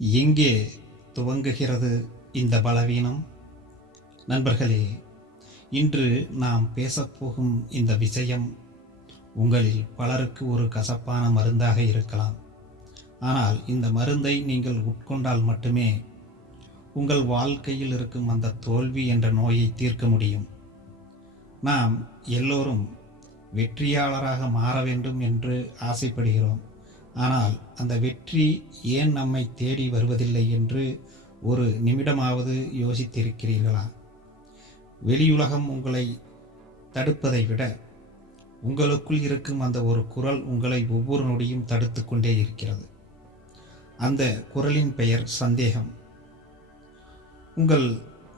எங்கே துவங்குகிறது இந்த பலவீனம்? நண்பர்களே, இன்று நாம் பேசப்போகும் இந்த விஷயம் உங்களில் பலருக்கு ஒரு கசப்பான மருந்தாக இருக்கலாம். ஆனால் இந்த மருந்தை நீங்கள் உட்கொண்டால் மட்டுமே உங்கள் வாழ்க்கையில் இருக்கும் அந்த தோல்வி என்ற நோயை தீர்க்க முடியும். நாம் எல்லோரும் வெற்றியாளராக மாற வேண்டும் என்று ஆசைப்படுகிறோம். ஆனால் அந்த வெற்றி ஏன் நம்மை தேடி வருவதில்லை என்று ஒரு நிமிடமாவது யோசித்திருக்கிறீர்களா? வெளியுலகம் உங்களை தடுப்பதை விட உங்களுக்குள் இருக்கும் அந்த ஒரு குரல் உங்களை ஒவ்வொரு நொடியும் தடுத்து கொண்டே இருக்கிறது. அந்த குரலின் பெயர் சந்தேகம். உங்கள்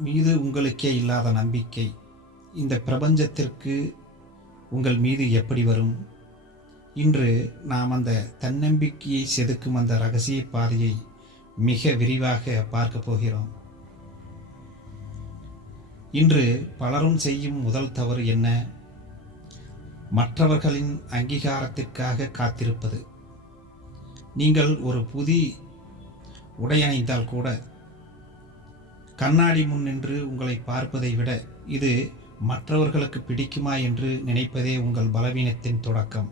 மீது உங்களுக்கே இல்லாத நம்பிக்கை இந்த பிரபஞ்சத்திற்கு உங்கள் மீது எப்படி வரும்? இன்று நாம் அந்த தன்னம்பிக்கையை செதுக்கும் அந்த இரகசிய பாதையை மிக விரிவாக பார்க்க போகிறோம். இன்று பலரும் செய்யும் முதல் தவறு என்ன? மற்றவர்களின் அங்கீகாரத்திற்காக காத்திருப்பது. நீங்கள் ஒரு புதிய உடையணிந்தால் கூட கண்ணாடி முன் நின்று உங்களை பார்ப்பதை விட இது மற்றவர்களுக்கு பிடிக்குமா என்று நினைப்பதே உங்கள் பலவீனத்தின் தொடக்கம்.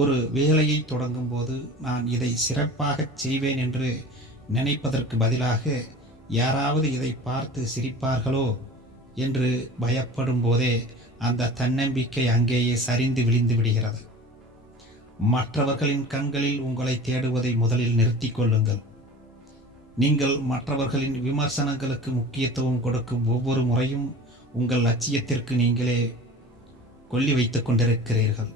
ஒரு வேலையை தொடங்கும் போது நான் இதை சிறப்பாக செய்வேன் என்று நினைப்பதற்கு பதிலாக யாராவது இதை பார்த்து சிரிப்பார்களோ என்று பயப்படும் போதே அந்த தன்னம்பிக்கை அங்கேயே சரிந்து விழுந்து விடுகிறது. மற்றவர்களின் கண்களில் உங்களை தேடுவதை முதலில் நிறுத்தி கொள்ளுங்கள். நீங்கள் மற்றவர்களின் விமர்சனங்களுக்கு முக்கியத்துவம் கொடுக்கும் ஒவ்வொரு முறையும் உங்கள் லட்சியத்திற்கு நீங்களே கொல்லி வைத்துக் கொண்டிருக்கிறீர்கள்.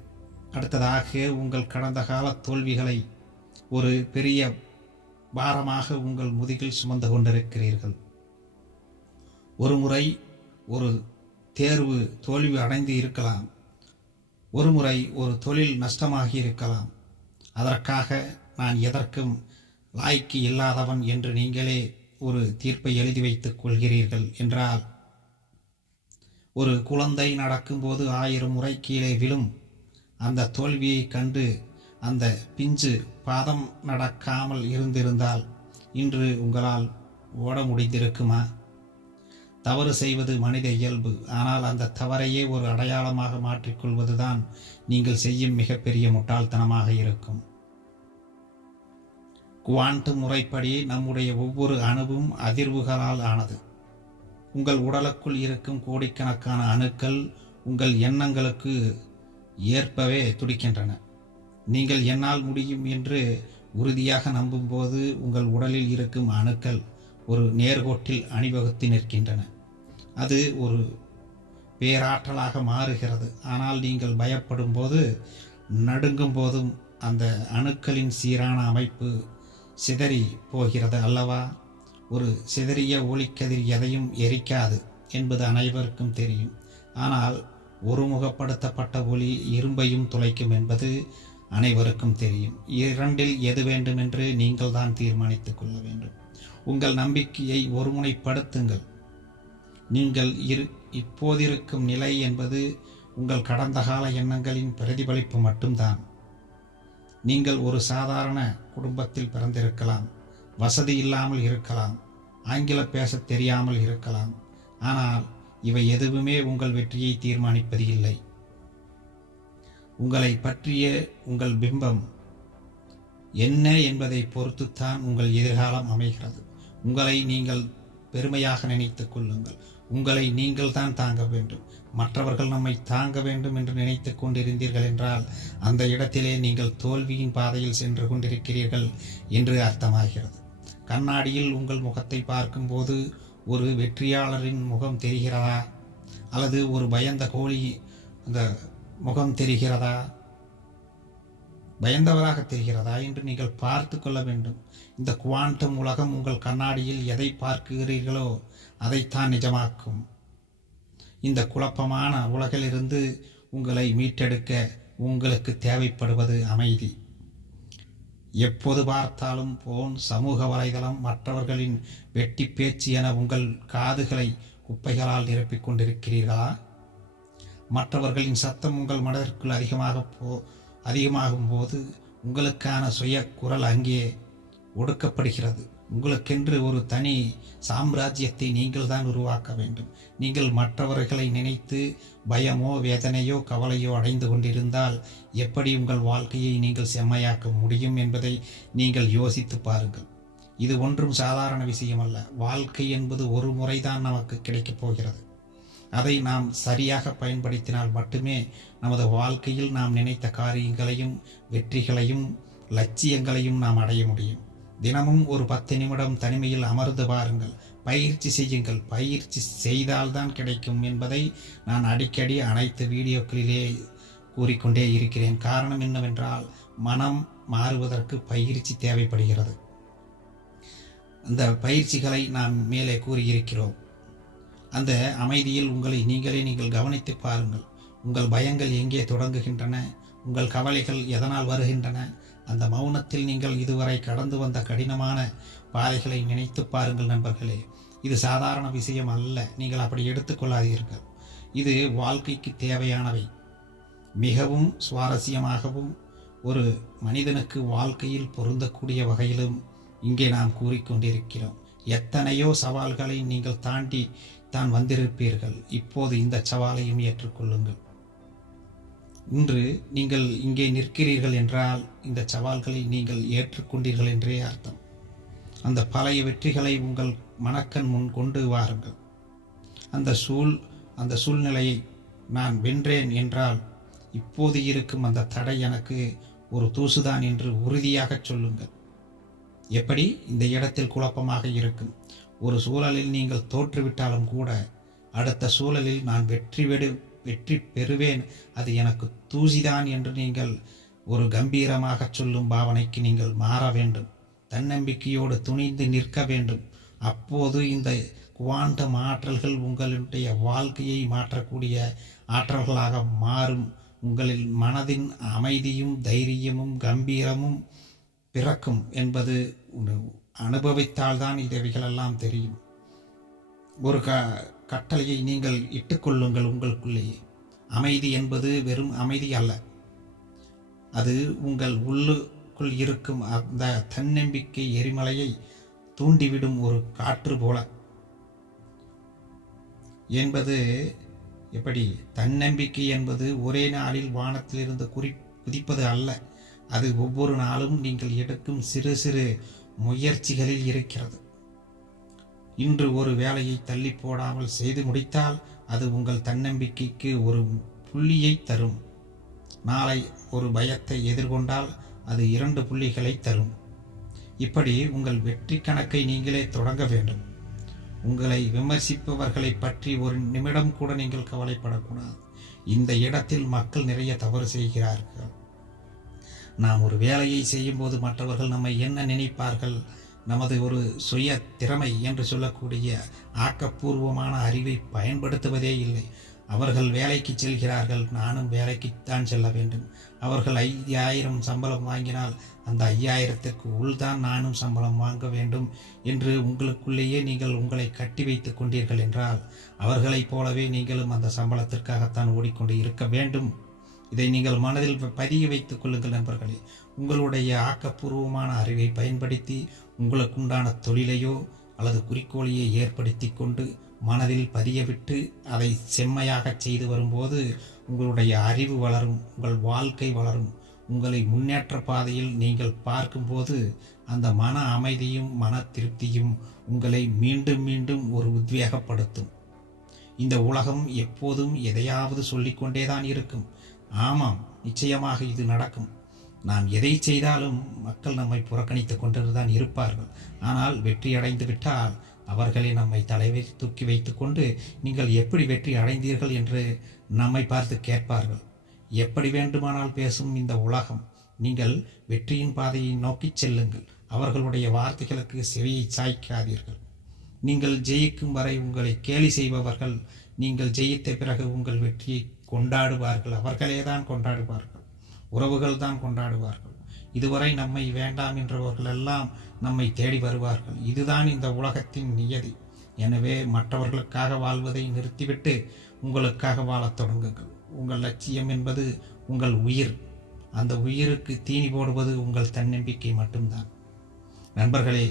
அடுத்ததாக, உங்கள் கடந்த கால தோல்விகளை ஒரு பெரிய பாரமாக உங்கள் முதுகில் சுமந்து கொண்டிருக்கிறீர்கள். ஒரு முறை ஒரு தேர்வு தோல்வி அடைந்து இருக்கலாம். ஒரு முறை ஒரு தொழில் நஷ்டமாகி இருக்கலாம். அதற்காக நான் எதற்கும் லாய்க்கு இல்லாதவன் என்று நீங்களே ஒரு தீர்ப்பை எழுதி வைத்துக் கொள்கிறீர்கள் என்றால், ஒரு குழந்தை நடக்கும்போது 1000 முறை கீழே விழும். அந்த தோல்வியை கண்டு அந்த பிஞ்சு பாதம் நடக்காமல் இருந்திருந்தால் இன்று உங்களால் ஓட முடிந்திருக்குமா? தவறு செய்வது மனித இயல்பு. ஆனால் அந்த தவறையே ஒரு அடையாளமாக மாற்றிக்கொள்வதுதான் நீங்கள் செய்யும் மிகப்பெரிய முட்டாள்தனமாக இருக்கும். குவாண்டம் முறைப்படி நம்முடைய ஒவ்வொரு அணுவும் அதிர்வுகளால் ஆனது. உங்கள் உடலுக்குள் இருக்கும் கோடிக்கணக்கான அணுக்கள் உங்கள் எண்ணங்களுக்கு ஏற்பவே துடிக்கின்றன. நீங்கள் என்னால் முடியும் என்று உறுதியாக நம்பும்போது உங்கள் உடலில் இருக்கும் அணுக்கள் ஒரு நேர்கோட்டில் அணிவகுத்து நிற்கின்றன. அது ஒரு பேராற்றலாக மாறுகிறது. ஆனால் நீங்கள் பயப்படும் போது, நடுங்கும் போதும் அந்த அணுக்களின் சீரான அமைப்பு சிதறி போகிறது அல்லவா? ஒரு சிதறிய ஒளிக்கதிர் எதையும் எரிக்காது என்பது அனைவருக்கும் தெரியும். ஆனால் ஒருமுகப்படுத்தப்பட்ட ஒளி இரும்பையும் துளைக்கும் என்பது அனைவருக்கும் தெரியும். இரண்டில் எது வேண்டும் என்று நீங்கள் தான் தீர்மானித்துக் கொள்ள வேண்டும். உங்கள் நம்பிக்கையை ஒருமுனைப்படுத்துங்கள். நீங்கள் இப்போதிருக்கும் நிலை என்பது உங்கள் கடந்த கால எண்ணங்களின் பிரதிபலிப்பு மட்டும்தான். நீங்கள் ஒரு சாதாரண குடும்பத்தில் பிறந்திருக்கலாம், வசதி இல்லாமல் இருக்கலாம், ஆங்கிலம் பேச தெரியாமல் இருக்கலாம். ஆனால் இவை எதுவுமே உங்கள் வெற்றியை தீர்மானிப்பது இல்லை. உங்களை பற்றிய உங்கள் பிம்பம் என்ன என்பதை பொறுத்துத்தான் உங்கள் எதிர்காலம் அமைகிறது. உங்களை நீங்கள் பெருமையாக நினைத்துக் கொள்ளுங்கள். உங்களை நீங்கள் தான் தாங்க வேண்டும். மற்றவர்கள் நம்மை தாங்க வேண்டும் என்று நினைத்து கொண்டிருந்தீர்கள் என்றால் அந்த இடத்திலே நீங்கள் தோல்வியின் பாதையில் சென்று கொண்டிருக்கிறீர்கள் என்று அர்த்தமாகிறது. கண்ணாடியில் உங்கள் முகத்தை பார்க்கும்போது ஒரு வெற்றியாளரின் முகம் தெரிகிறதா, அல்லது ஒரு பயந்த கோழி அந்த முகம் தெரிகிறதா, பயந்தவராக தெரிகிறதா என்று நீங்கள் பார்த்து கொள்ள வேண்டும். இந்த குவாண்டம் உலகம் உங்கள் கண்ணாடியில் எதை பார்க்கிறீர்களோ அதைத்தான் நிஜமாக்கும். இந்த குழப்பமான உலகிலிருந்து உங்களை மீட்டெடுக்க உங்களுக்கு தேவைப்படுவது அமைதி. எப்போது பார்த்தாலும் போன், சமூக வலைதளம், மற்றவர்களின் வெட்டி பேச்சு என உங்கள் காதுகளை குப்பைகளால் நிரப்பிக் கொண்டிருக்கிறீர்களா? மற்றவர்களின் சத்தம் உங்கள் மனதிற்குள் அதிகமாகும் போது உங்களுக்கான சுய குரல் அங்கே ஒடுக்கப்படுகிறது. உங்களுக்கென்று ஒரு தனி சாம்ராஜ்யத்தை நீங்கள் தான் உருவாக்க வேண்டும். நீங்கள் மற்றவர்களை நினைத்து பயமோ வேதனையோ கவலையோ அடைந்து கொண்டிருந்தால் எப்படி உங்கள் வாழ்க்கையை நீங்கள் செம்மையாக்க முடியும் என்பதை நீங்கள் யோசித்து பாருங்கள். இது ஒன்றும் சாதாரண விஷயம் அல்ல. வாழ்க்கை என்பது ஒரு முறைதான் நமக்கு கிடைக்கப் போகிறது. அதை நாம் சரியாக பயன்படுத்தினால் மட்டுமே நமது வாழ்க்கையில் நாம் நினைத்த காரியங்களையும் வெற்றிகளையும் லட்சியங்களையும் நாம் அடைய முடியும். தினமும் ஒரு 10 நிமிடம் தனிமையில் அமர்ந்து பாருங்கள். பயிற்சி செய்யுங்கள். பயிற்சி செய்தால்தான் கிடைக்கும் என்பதை நான் அடிக்கடி அனைத்து வீடியோக்களிலே கூறிக்கொண்டே இருக்கிறேன். காரணம் என்னவென்றால், மனம் மாறுவதற்கு பயிற்சி தேவைப்படுகிறது. அந்த பயிற்சிகளை நாம் மேலே கூறியிருக்கிறோம். அந்த அமைதியில் உங்களை நீங்கள் கவனித்து பாருங்கள். உங்கள் பயங்கள் எங்கே தொடங்குகின்றன? உங்கள் கவலைகள் எதனால் வருகின்றன? அந்த மௌனத்தில் நீங்கள் இதுவரை கடந்து வந்த கடினமான பாதைகளை நினைத்து பாருங்கள் நண்பர்களே. இது சாதாரண விஷயம் அல்ல. நீங்கள் அப்படி எடுத்துக்கொள்ளாதீர்கள். இது வாழ்க்கைக்கு தேவையானவை. மிகவும் சுவாரஸ்யமாகவும் ஒரு மனிதனுக்கு வாழ்க்கையில் பொருந்தக்கூடிய வகையிலும் இங்கே நாம் கூறிக்கொண்டிருக்கிறோம். எத்தனையோ சவால்களை நீங்கள் தாண்டி தான் வந்திருப்பீர்கள். இப்போது இந்த சவாலையும் ஏற்றுக்கொள்ளுங்கள். இன்று நீங்கள் இங்கே நிற்கிறீர்கள் என்றால் இந்த சவால்களை நீங்கள் ஏற்றுக்கொண்டீர்கள் என்றே அர்த்தம். அந்த பழைய வெற்றிகளை உங்கள் மனக்கண் முன் கொண்டு வாருங்கள். அந்த சூழ்நிலையை நான் வென்றேன் என்றால் இப்போது இருக்கும் அந்த தடை எனக்கு ஒரு தூசுதான் என்று உறுதியாக சொல்லுங்கள். எப்படி? இந்த இடத்தில் குழப்பமாக இருக்கும் ஒரு சூழலில் நீங்கள் தோற்றுவிட்டாலும் கூட அடுத்த சூழலில் நான் வெற்றி பெறுவேன், அது எனக்கு தூசிதான் என்று நீங்கள் ஒரு கம்பீரமாக சொல்லும் பாவனைக்கு நீங்கள் மாற வேண்டும். தன்னம்பிக்கையோடு துணிந்து நிற்க வேண்டும். அப்போது இந்த குவாண்டம் ஆற்றல்கள் உங்களுடைய வாழ்க்கையை மாற்றக்கூடிய ஆற்றல்களாக மாறும். உங்களின் மனதின் அமைதியும் தைரியமும் கம்பீரமும் பிறக்கும் என்பது அனுபவித்தால்தான் இவைகளெல்லாம் தெரியும். ஒரு கட்டளையை நீங்கள் இட்டுக்கொள்ளுங்கள் உங்களுக்குள்ளேயே. அமைதி என்பது வெறும் அமைதி அல்ல. அது உங்கள் உள்ளுக்குள் இருக்கும் அந்த தன்னம்பிக்கை எரிமலையை தூண்டிவிடும் ஒரு காற்று போல. என்பது எப்படி? தன்னம்பிக்கை என்பது ஒரே நாளில் வானத்திலிருந்து குதிப்பது அல்ல. அது ஒவ்வொரு நாளும் நீங்கள் எடுக்கும் சிறு சிறு முயற்சிகளில் இருக்கிறது. இன்று ஒரு வேலையை தள்ளி போடாமல் செய்து முடித்தால் அது உங்கள் தன்னம்பிக்கைக்கு ஒரு புள்ளியை தரும். நாளை ஒரு பயத்தை எதிர்கொண்டால் அது 2 புள்ளிகளை தரும். இப்படி உங்கள் வெற்றி கணக்கை நீங்களே தொடங்க வேண்டும். உங்களை விமர்சிப்பவர்களை பற்றி ஒரு நிமிடம் கூட நீங்கள் கவலைப்படக்கூடாது. இந்த இடத்தில் மக்கள் நிறைய தவறு செய்கிறார்கள். நாம் ஒரு வேலையை செய்யும்போது மற்றவர்கள் நம்மை என்ன நினைப்பார்கள், நமது ஒரு சுய திறமை என்று சொல்லக்கூடிய ஆக்கப்பூர்வமான அறிவை பயன்படுத்துவதே இல்லை. அவர்கள் வேலைக்கு செல்கிறார்கள், நானும் வேலைக்குத்தான் செல்ல வேண்டும். அவர்கள் 5000 சம்பளம் வாங்கினால் அந்த 5000த்திற்கு உள்தான் நானும் சம்பளம் வாங்க வேண்டும் என்று உங்களுக்குள்ளேயே நீங்கள் உங்களை கட்டி வைத்து கொண்டீர்கள் என்றால் அவர்களைப் போலவே நீங்களும் அந்த சம்பளத்திற்காகத்தான் ஓடிக்கொண்டு இருக்க வேண்டும். இதை நீங்கள் மனதில் பதிய வைத்துக் கொள்ளுங்கள் நண்பர்களே. உங்களுடைய ஆக்கப்பூர்வமான அறிவை பயன்படுத்தி உங்களுக்குண்டான தொழிலையோ அல்லது குறிக்கோளையோ ஏற்படுத்தி கொண்டு மனதில் பதியவிட்டு அதை செம்மையாக செய்து வரும்போது உங்களுடைய அறிவு வளரும், உங்கள் வாழ்க்கை வளரும். உங்களை முன்னேற்ற பாதையில் நீங்கள் பார்க்கும்போது அந்த மன அமைதியும் மன திருப்தியும் உங்களை மீண்டும் மீண்டும் ஒரு உத்வேகப்படுத்தும். இந்த உலகம் எப்போதும் எதையாவது சொல்லிக்கொண்டேதான் இருக்கும். ஆமாம், நிச்சயமாக இது நடக்கும். நாம் எதை செய்தாலும் மக்கள் நம்மை புறக்கணித்து கொண்டுதான் இருப்பார்கள். ஆனால் வெற்றி அடைந்து விட்டால் அவர்களே நம்மை தலைவர் தூக்கி வைத்து கொண்டு நீங்கள் எப்படி வெற்றி அடைந்தீர்கள் என்று நம்மை பார்த்து கேட்பார்கள். எப்படி வேண்டுமானால் பேசும் இந்த உலகம். நீங்கள் வெற்றியின் பாதையை நோக்கி செல்லுங்கள். அவர்களுடைய வார்த்தைகளுக்கு செவியை சாய்க்காதீர்கள். நீங்கள் ஜெயிக்கும் வரை உங்களை கேலி செய்பவர்கள் நீங்கள் ஜெயித்த பிறகு உங்கள் வெற்றியை கொண்டாடுவார்கள். அவர்களே தான் கொண்டாடுவார்கள். உறவுகள் தான் கொண்டாடுவார்கள். இதுவரை நம்மை வேண்டாம் என்றவர்கள் எல்லாம் நம்மை தேடி வருவார்கள். இதுதான் இந்த உலகத்தின் நியதி. எனவே மற்றவர்களுக்காக வாழ்வதை நிறுத்திவிட்டு உங்களுக்காக வாழத் தொடங்குங்கள். உங்கள் லட்சியம் என்பது உங்கள் உயிர். அந்த உயிருக்கு தீனி போடுவது உங்கள் தன்னம்பிக்கை மட்டும்தான். நண்பர்களே,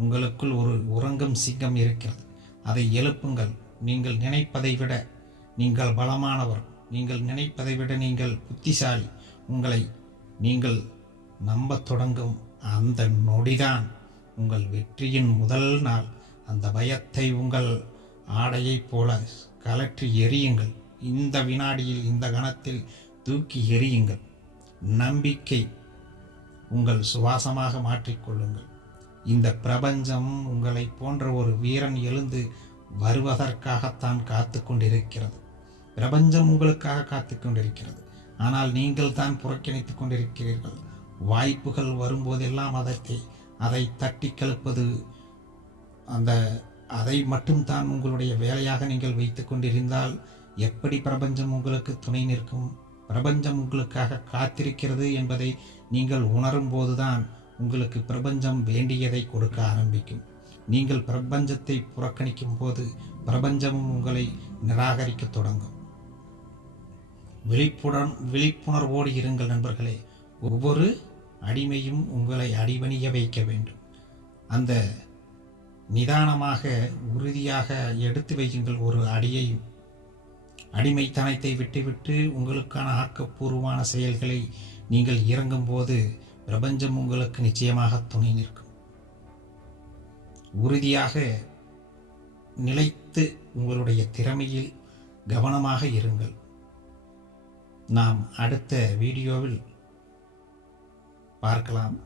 உங்களுக்குள் ஒரு உறங்கும் சிங்கம் இருக்கிறது. அதை எழுப்புங்கள். நீங்கள் நினைப்பதை விட நீங்கள் பலமானவர். நீங்கள் நினைப்பதை விட நீங்கள் புத்திசாலி. உங்களை நீங்கள் நம்பத் தொடங்கும் அந்த நொடிதான் உங்கள் வெற்றியின் முதல் நாள். அந்த பயத்தை உங்கள் ஆடையைப் போல கலற்றி எறியுங்கள். இந்த வினாடியில், இந்த கணத்தில் தூக்கி எறியுங்கள். நம்பிக்கை உங்கள் சுவாசமாக மாற்றிக்கொள்ளுங்கள். இந்த பிரபஞ்சம் உங்களை போன்ற ஒரு வீரன் எழுந்து வருவதற்காகத்தான் காத்து கொண்டிருக்கிறது. பிரபஞ்சம் உங்களுக்காக காத்து கொண்டிருக்கிறது. ஆனால் நீங்கள் தான் புறக்கணித்து கொண்டிருக்கிறீர்கள். வாய்ப்புகள் வரும்போதெல்லாம் அதை தட்டி கழுப்பது, அதை மட்டும்தான் உங்களுடைய வேலையாக நீங்கள் வைத்து கொண்டிருந்தால் எப்படி பிரபஞ்சம் உங்களுக்கு துணை நிற்கும்? பிரபஞ்சம் உங்களுக்காக காத்திருக்கிறது என்பதை நீங்கள் உணரும் போதுதான் உங்களுக்கு பிரபஞ்சம் வேண்டியதை கொடுக்க ஆரம்பிக்கும். நீங்கள் பிரபஞ்சத்தை புறக்கணிக்கும் போது பிரபஞ்சமும் உங்களை நிராகரிக்க தொடங்கும். விழிப்புணர்வோடு இருங்கள் நண்பர்களே. ஒவ்வொரு அடிமையும் உங்களை அடிபணிய வைக்க வேண்டும். அந்த நிதானமாக, உறுதியாக எடுத்து வையுங்கள் ஒரு அடியையும். அடிமைத்தனத்தை விட்டுவிட்டு உங்களுக்கான ஆக்கப்பூர்வமான செயல்களை நீங்கள் இறங்கும்போது பிரபஞ்சம் உங்களுக்கு நிச்சயமாக துணை நிற்கும். உறுதியாக நிலைத்து உங்களுடைய திறமையில் கவனமாக இருங்கள். நாம் அடுத்த வீடியோவில் பார்க்கலாம்.